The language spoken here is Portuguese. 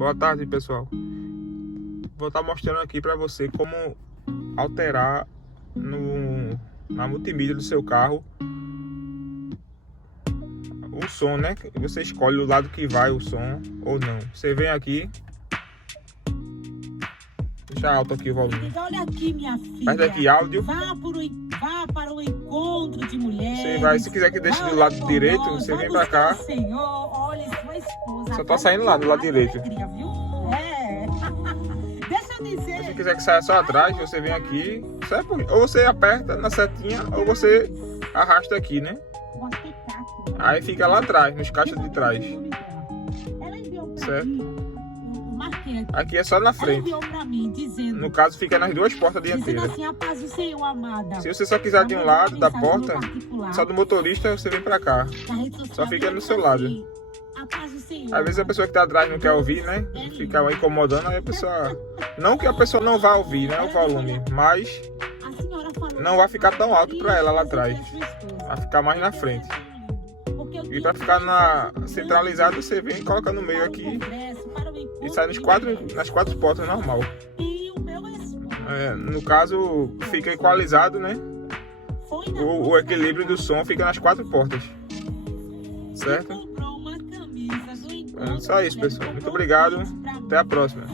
Boa tarde, pessoal. Vou estar mostrando aqui para você como alterar na multimídia do seu carro o som, né? Você escolhe o lado que vai o som ou não. Você vem aqui, deixa alto aqui o volume. Olha aqui, minha filha. Faz daqui áudio. Vá para o encontro de mulheres. Você vai, se quiser que deixe do lado direito, você vem para cá. Senhor, olha sua esposa. Só tá saindo lá do lado direito. Alegria, viu? É. Deixa eu dizer. Se você quiser que saia só atrás, você vem aqui. Ou você aperta na setinha ou você arrasta aqui, né? Aí fica lá atrás, nos caixas de trás. Ela enviou pra certo? mim, eu marquei aqui. Aqui é só na Ela frente. enviou pra mim dizendo. No caso, fica nas duas portas Dizendo dianteiras. assim, a paz do Senhor, amada. Se você só quiser de um lado da porta, particular, só do motorista, você vem pra cá. na rede social, Só fica no seu assim, lado. a paz do Senhor. Às vezes a pessoa que tá atrás não quer ouvir, né? Fica incomodando, aí a pessoa... Não que a pessoa não vá ouvir, né? O volume, mas A senhora falou não vai ficar tão alto pra ela lá que atrás. é sua esposa. Vai ficar mais na frente. Porque eu E pra ficar centralizado, você vem e coloca no meio aqui e sai nas quatro portas normal. E o meu No caso, fica equalizado, né? O equilíbrio do som fica nas quatro portas. Certo? comprou uma camisa do encontro. É só isso, pessoal. Muito obrigado. Até a próxima.